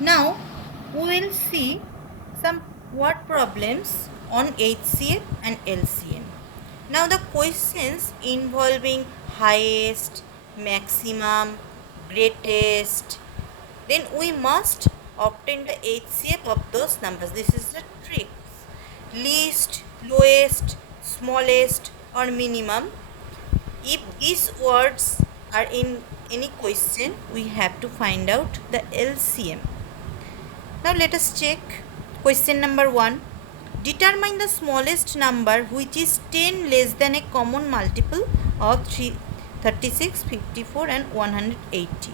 Now we will see some word problems on HCF and LCM. Now the questions involving highest, maximum, greatest, then we must obtain the HCF of those numbers. This is the trick. Least, lowest, smallest or minimum. If these words are in any question, we have to find out the LCM. Now let us check question number 1. Determine the smallest number which is 10 less than a common multiple of 36, 54 and 180.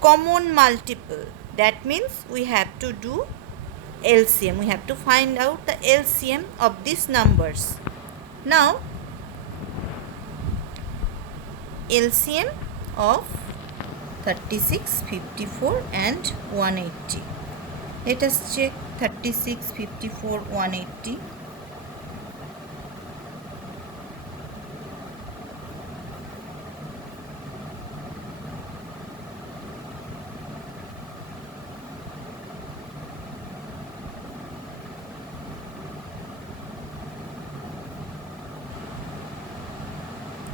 Common multiple, that means we have to do LCM. We have to find out the LCM of these numbers. Now LCM of 36, 54 and 180. Let us check 36, 54, 180.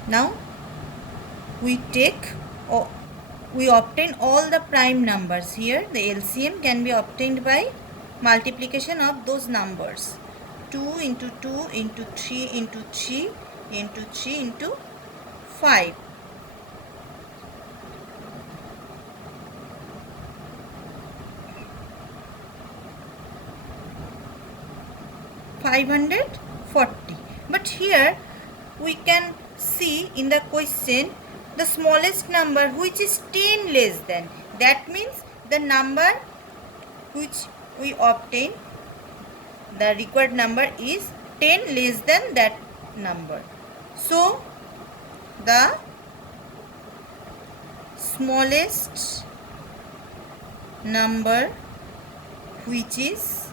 Now we obtain all the prime numbers. Here the LCM can be obtained by multiplication of those numbers. 2 into 2 into 3 into 3 into 3 into 5. 540. But here we can see in the question the smallest number which is 10 less than. That means the number which we obtain, the required number is 10 less than that number. So the smallest number which is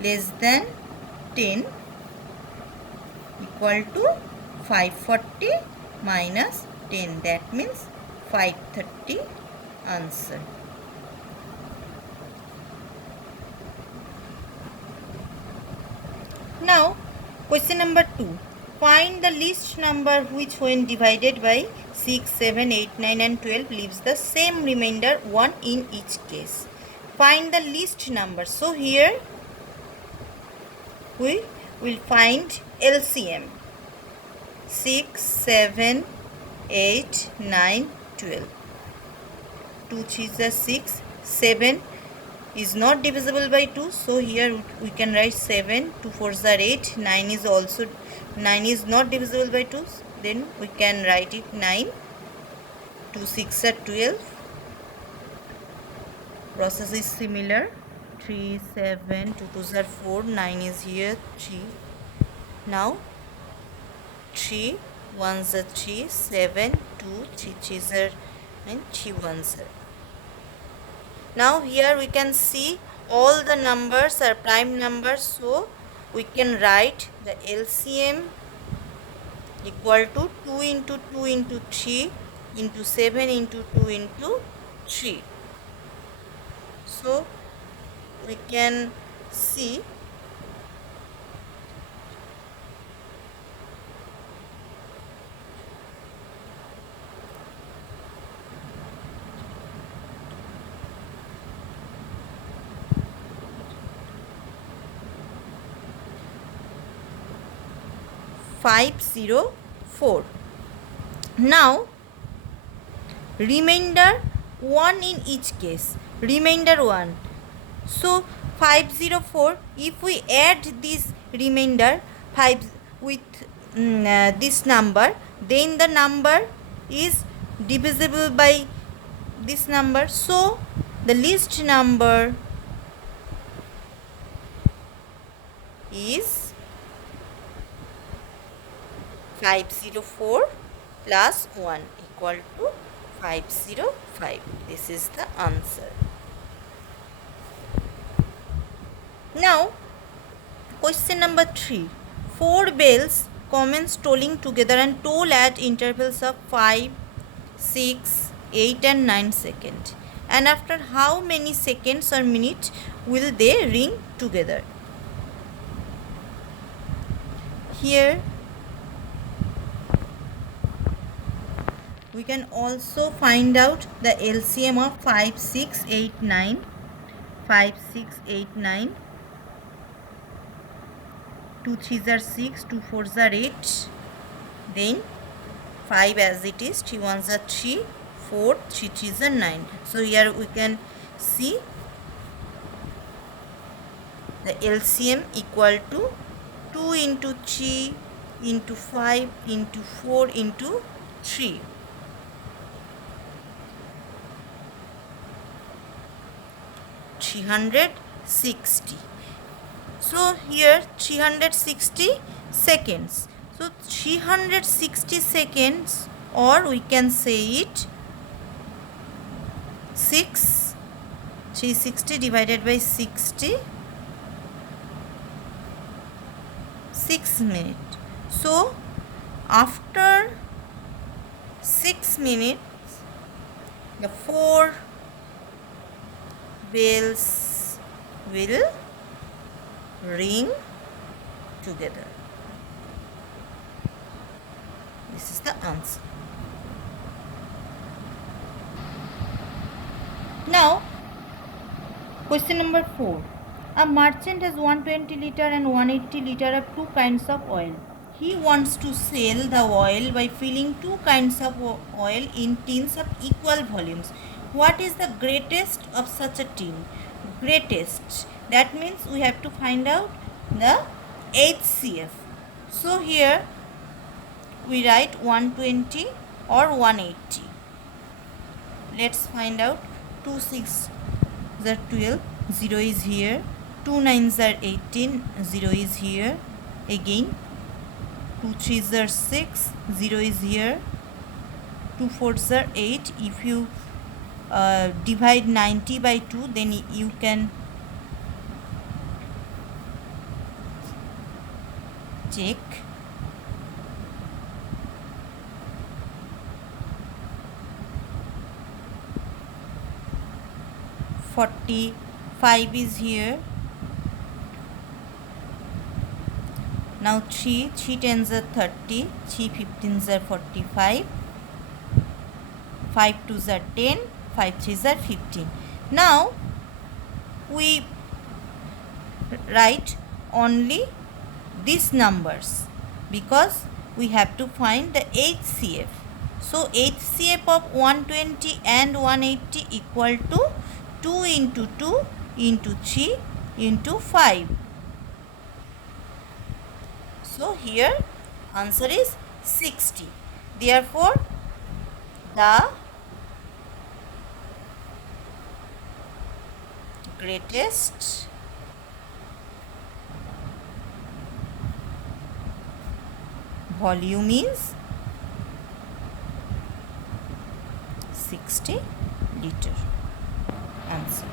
less than 10 equal to 540 minus 10, that means 530 answer. Now question number 2. Find the least number which when divided by 6, 7, 8, 9 and 12 leaves the same remainder 1 in each case. Find the least number. So here we will find LCM. 6, 7, 8, 9, 12. 2 3s are 6. 7 is not divisible by 2. So here we can write 7. 2 4s are 8. 9 is not divisible by 2. Then we can write it 9. 2 6 are 12. Process is similar. 3 7 2 2s are 4. 9 is here 3. Now 3 1s are 3, 7, 2, 3 3s are and 3 1s are. Now here we can see all the numbers are prime numbers, so we can write the LCM equal to 2 into 2 into 3 into 7 into 2 into 3. So we can see 504. Now remainder 1 in each case. Remainder 1. So 504, if we add this remainder 5 with this number, then the number is divisible by this number. So the least number is 504 plus 1 equal to 505. This is the answer. Now question number 3. 4 bells commence tolling together and toll at intervals of 5, 6, 8 and 9 seconds. and after how many seconds or minutes will they ring together. Here we can also find out the LCM of 5, 6, 8, 9. 5, 6, 8, 9. 2 3s are 6, 2 4s are 8. Then 5 as it is, 3 1s are 3, 4, 3 3s are 9. So here we can see the LCM equal to 2 into 3 into 5 into 4 into 3. (360). So here 360 seconds. So 360 seconds, or we can say it 360 divided by 60, 6 minutes. So after 6 minutes the 4 bells will ring together. This is the answer. Now, question number 4. A merchant has 120 liter and 180 liter of two kinds of oil. He wants to sell the oil by filling two kinds of oil in tins of equal volumes. What is the greatest of such a tin? Greatest. That means we have to find out the HCF. So here we write 120 or 180. Let's find out. 2 6 are 12, 0 is here. 2 9s are 18, 0 is here. Again 2 3s are 6, 0 is here. 2 4s are 8. If you divide 90 by 2, then you can check. 45 is here. Now 3 10s are 30, 3 15s are 45, 5 2s are 10, 5 3s are 15. Now we write only these numbers because we have to find the HCF. So HCF of 120 and 180 equal to 2 into 2 into 3 into 5. So here answer is 60. Therefore the greatest volume is 60 liter. Answer.